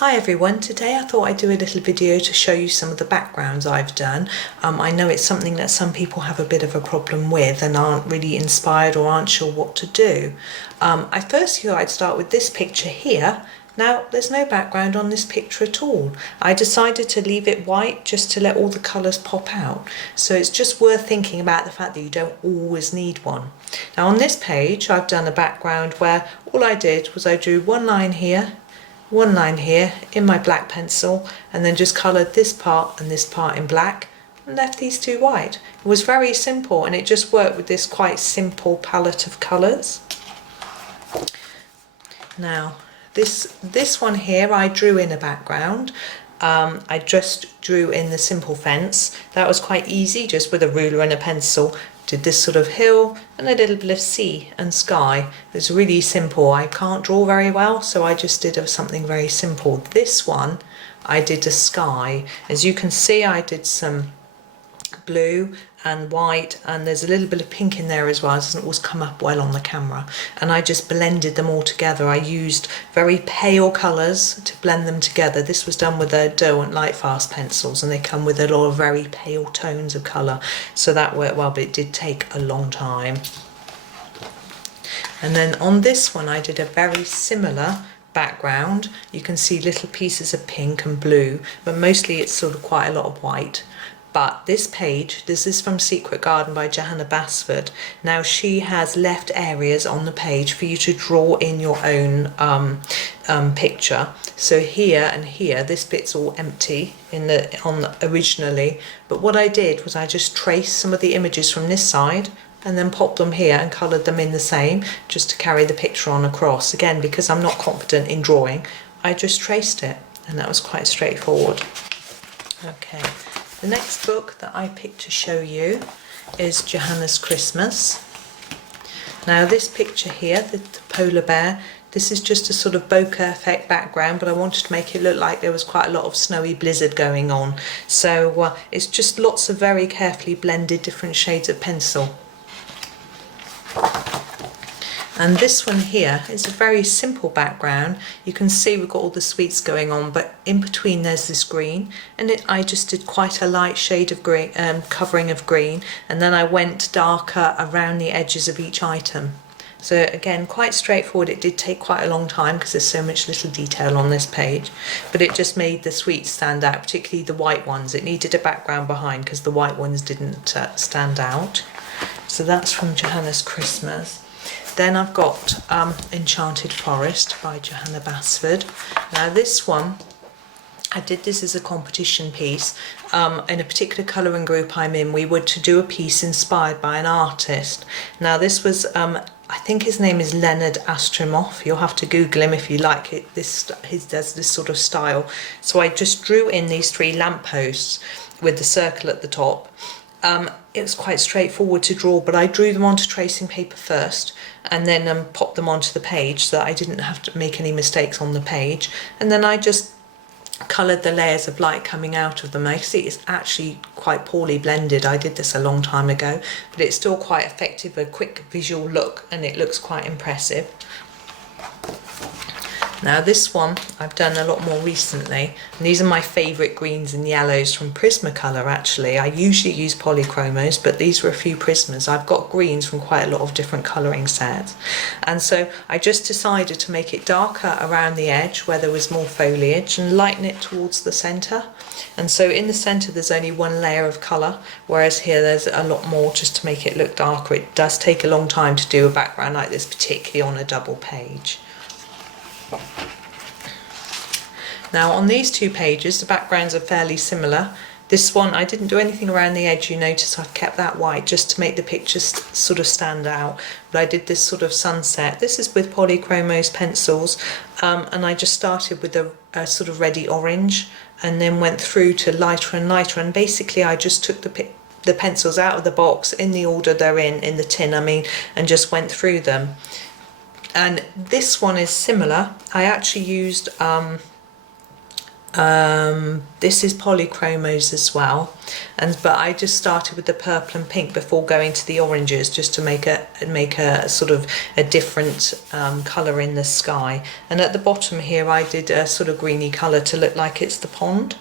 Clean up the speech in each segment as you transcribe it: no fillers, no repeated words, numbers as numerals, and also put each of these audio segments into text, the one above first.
Hi everyone, today I thought I'd do a little video to show you some of the backgrounds I've done. I know it's something that some people have a bit of a problem with and aren't really inspired or aren't sure what to do. I first thought I'd start with this picture here. Now there's no background on this picture at all. I decided to leave it white just to let all the colours pop out. So it's just worth thinking about the fact that you don't always need one. Now on this page I've done a background where all I did was I drew one line here in my black pencil and then just coloured this part and this part in black and left these two white. It was very simple and it just worked with this quite simple palette of colours. Now this one here I drew in a background. I just drew in the simple fence. That was quite easy, just with a ruler and a pencil. Did this sort of hill and a little bit of sea and sky. It's really simple. I can't draw very well, so I just did something very simple. This one I did a sky. As you can see, I did some blue and white, and there's a little bit of pink in there as well. It doesn't always come up well on the camera, and I just blended them all together. I used very pale colours to blend them together. This was done with the Derwent Lightfast pencils, and they come with a lot of very pale tones of colour, so that worked well, but it did take a long time. And then on this one I did a very similar background. You can see little pieces of pink and blue, but mostly it's sort of quite a lot of white. But this page, this is from Secret Garden by Johanna Basford. Now she has left areas on the page for you to draw in your own picture. So here and here, this bit's all empty originally. But what I did was I just traced some of the images from this side and then popped them here and coloured them in the same, just to carry the picture on across. Again, because I'm not confident in drawing, I just traced it, and that was quite straightforward. Okay. The next book that I picked to show you is Johannas Christmas. Now this picture here, the polar bear, this is just a sort of bokeh effect background, but I wanted to make it look like there was quite a lot of snowy blizzard going on. So it's just lots of very carefully blended different shades of pencil. And this one here is a very simple background. You can see we've got all the sweets going on, but in between there's this green, and I just did quite a light shade of green, covering of green, and then I went darker around the edges of each item. So again, quite straightforward. It did take quite a long time because there's so much little detail on this page, but it just made the sweets stand out, particularly the white ones. It needed a background behind because the white ones didn't stand out. So that's from Johanna's Christmas. Then I've got Enchanted Forest by Johanna Basford. Now this one, I did this as a competition piece. In a particular colouring group I'm in, we were to do a piece inspired by an artist. Now this was, I think his name is Leonard Astrimoff. You'll have to Google him if you like it. He does this sort of style. So I just drew in these three lampposts with the circle at the top. It was quite straightforward to draw, but I drew them onto tracing paper first and then popped them onto the page so that I didn't have to make any mistakes on the page. And then I just coloured the layers of light coming out of them. I see it's actually quite poorly blended. I did this a long time ago, but it's still quite effective, a quick visual look, and it looks quite impressive. Now this one I've done a lot more recently, and these are my favourite greens and yellows from Prismacolor actually. I usually use polychromos, but these were a few Prismas. I've got greens from quite a lot of different colouring sets, and so I just decided to make it darker around the edge where there was more foliage and lighten it towards the centre. And so in the centre there's only one layer of colour, whereas here there's a lot more just to make it look darker. It does take a long time to do a background like this, particularly on a double page. Now on these two pages the backgrounds are fairly similar. This one I didn't do anything around the edge. You notice I've kept that white just to make the picture sort of stand out, but I did this sort of sunset. This is with polychromos pencils, and I just started with a sort of reddy orange and then went through to lighter and lighter, and basically I just took the pencils out of the box in the order they're in the tin I mean, and just went through them. And this one is similar. I actually used This is polychromos as well, but I just started with the purple and pink before going to the oranges, just to make a sort of a different colour in the sky. And at the bottom here I did a sort of greeny colour to look like it's the pond.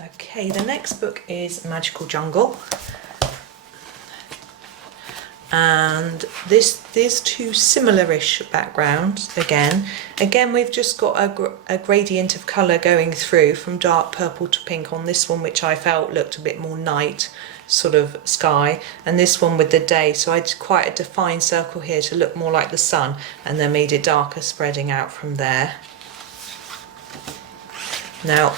Okay, the next book is Magical Jungle. And there's two similar-ish backgrounds again. We've just got a gradient of colour going through from dark purple to pink on this one, which I felt looked a bit more night sort of sky, and this one with the day. So I did quite a defined circle here to look more like the sun, and then made it darker spreading out from there. Now,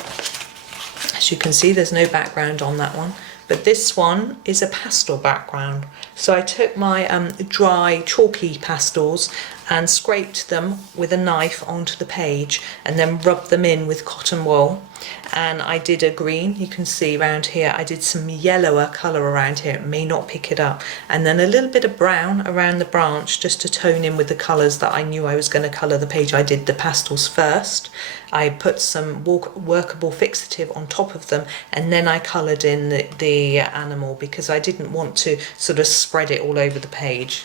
as you can see, there's no background on that one. But this one is a pastel background. So I took my dry chalky pastels and scraped them with a knife onto the page and then rubbed them in with cotton wool. And I did a green, you can see around here, I did some yellower colour around here, it may not pick it up. And then a little bit of brown around the branch just to tone in with the colours that I knew I was going to colour the page. I did the pastels first. I put some workable fixative on top of them, and then I coloured in the animal because I didn't want to sort of spread it all over the page.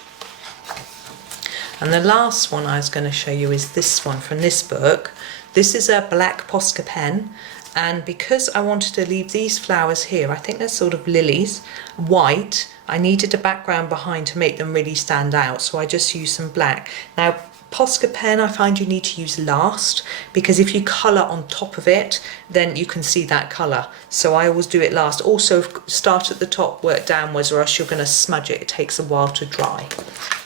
And the last one I was going to show you is this one from this book. This is a black Posca pen, and because I wanted to leave these flowers here, I think they're sort of lilies, white, I needed a background behind to make them really stand out, so I just used some black. Now, Posca pen I find you need to use last, because if you colour on top of it, then you can see that colour. So I always do it last. Also, start at the top, work downwards, or else you're going to smudge it. It takes a while to dry.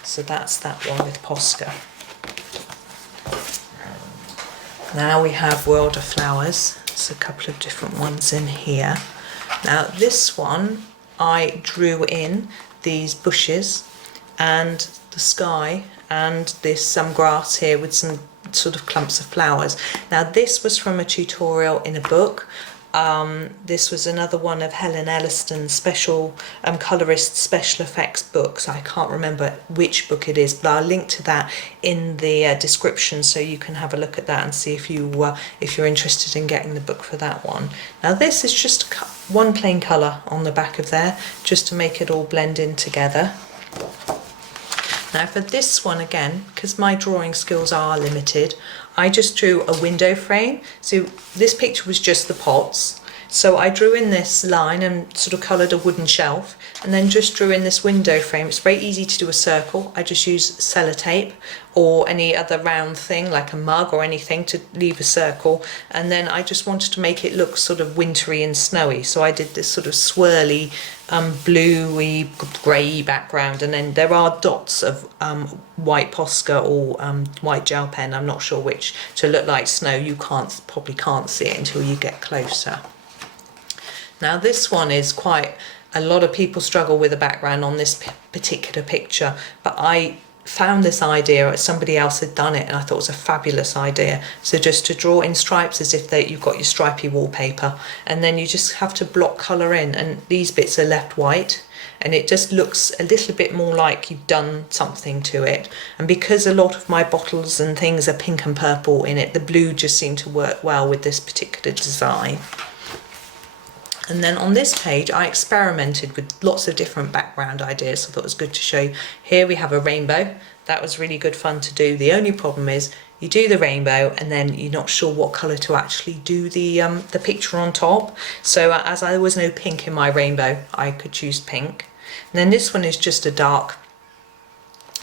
So that's that one with Posca. Now we have World of Flowers. There's a couple of different ones in here. Now this one, I drew in these bushes and the sky and this some grass here with some sort of clumps of flowers. Now this was from a tutorial in a book. This was another one of Helen Elliston's special Colorist special effects books. I can't remember which book it is, but I'll link to that in the description so you can have a look at that and see if you're interested in getting the book for that one. Now this is just one plain colour on the back of there, just to make it all blend in together. Now for this one again, because my drawing skills are limited, I just drew a window frame. So this picture was just the pots. So I drew in this line and sort of coloured a wooden shelf, and then just drew in this window frame. It's very easy to do a circle. I just use sellotape or any other round thing like a mug or anything to leave a circle. And then I just wanted to make it look sort of wintry and snowy. So I did this sort of swirly bluey grey background, and then there are dots of white Posca or white gel pen, I'm not sure which, to look like snow. You probably can't see it until you get closer. Now this one is quite, a lot of people struggle with the background on this particular picture, but I found this idea, somebody else had done it, and I thought it was a fabulous idea. So just to draw in stripes as if you've got your stripy wallpaper, and then you just have to block colour in, and these bits are left white, and it just looks a little bit more like you've done something to it. And because a lot of my bottles and things are pink and purple in it, the blue just seemed to work well with this particular design. And then on this page, I experimented with lots of different background ideas. So I thought it was good to show you. Here we have a rainbow. That was really good fun to do. The only problem is you do the rainbow and then you're not sure what colour to actually do the picture on top. So as there was no pink in my rainbow, I could choose pink. And then this one is just a dark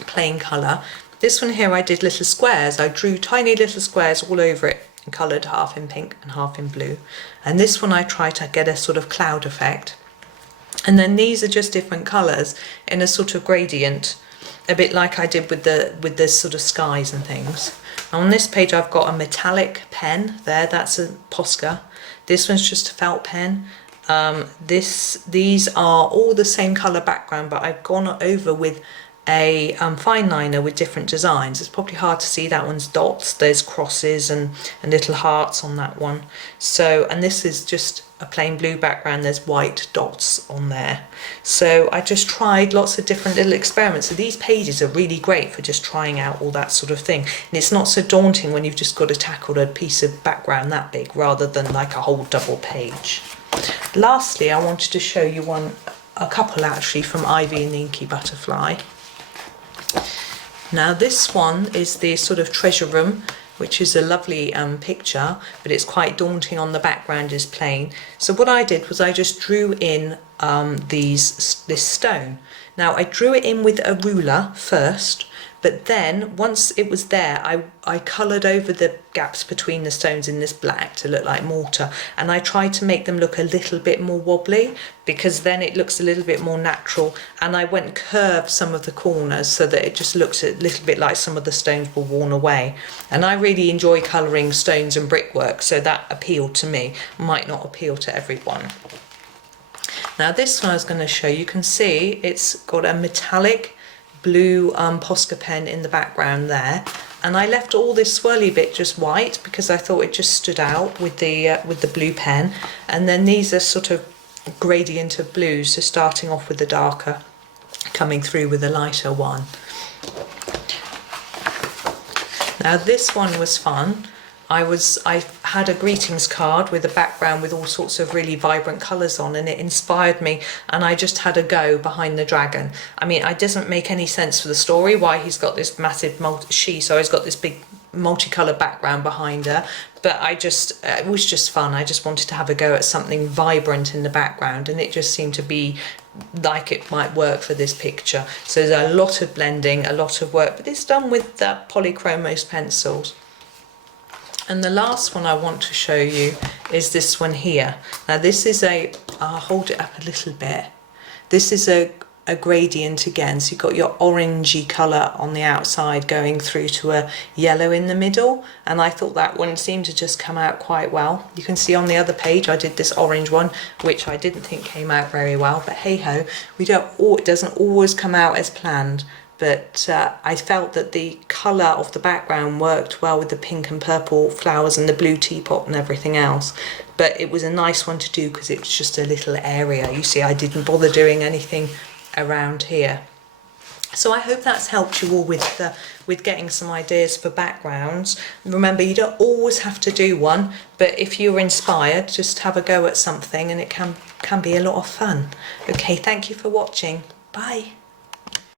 plain colour. This one here I did little squares. I drew tiny little squares all over it and coloured half in pink and half in blue. And this one I tried to get a sort of cloud effect. And then these are just different colours in a sort of gradient, a bit like I did with the sort of skies and things. On this page I've got a metallic pen there, that's a Posca. This one's just a felt pen. These are all the same colour background, but I've gone over with a fine liner with different designs. It's probably hard to see, that one's dots, there's crosses and little hearts on that one. So, and this is just a plain blue background, there's white dots on there. So I just tried lots of different little experiments. So these pages are really great for just trying out all that sort of thing. And it's not so daunting when you've just got to tackle a piece of background that big rather than like a whole double page. Lastly, I wanted to show you a couple actually from Ivy and the Inky Butterfly. Now this one is the sort of treasure room, which is a lovely picture, but it's quite daunting on the background is plain. So what I did was I just drew in this stone. Now I drew it in with a ruler first, but then once it was there, I coloured over the gaps between the stones in this black to look like mortar, and I tried to make them look a little bit more wobbly because then it looks a little bit more natural, and I went and curved some of the corners so that it just looks a little bit like some of the stones were worn away. And I really enjoy colouring stones and brickwork, so that appealed to me. Might not appeal to everyone. Now this one I was going to show you, can see it's got a metallic blue Posca pen in the background there, and I left all this swirly bit just white because I thought it just stood out with the blue pen, and then these are sort of gradient of blues, so starting off with the darker, coming through with a lighter one. Now this one was fun. I had a greetings card with a background with all sorts of really vibrant colours on, and it inspired me, and I just had a go behind the dragon. I mean, it doesn't make any sense for the story why he's got this massive he's got this big multicoloured background behind her, but it was just fun. I just wanted to have a go at something vibrant in the background, and it just seemed to be like it might work for this picture. So there's a lot of blending, a lot of work, but it's done with polychromos pencils. And the last one I want to show you is this one here. Now this is I'll hold it up a little bit. This is a gradient again, so you've got your orangey colour on the outside going through to a yellow in the middle, and I thought that one seemed to just come out quite well. You can see on the other page I did this orange one, which I didn't think came out very well, but hey ho, it doesn't always come out as planned. But I felt that the colour of the background worked well with the pink and purple flowers and the blue teapot and everything else. But it was a nice one to do because it was just a little area. You see, I didn't bother doing anything around here. So I hope that's helped you all with getting some ideas for backgrounds. Remember, you don't always have to do one, but if you're inspired, just have a go at something, and it can be a lot of fun. Okay, thank you for watching. Bye.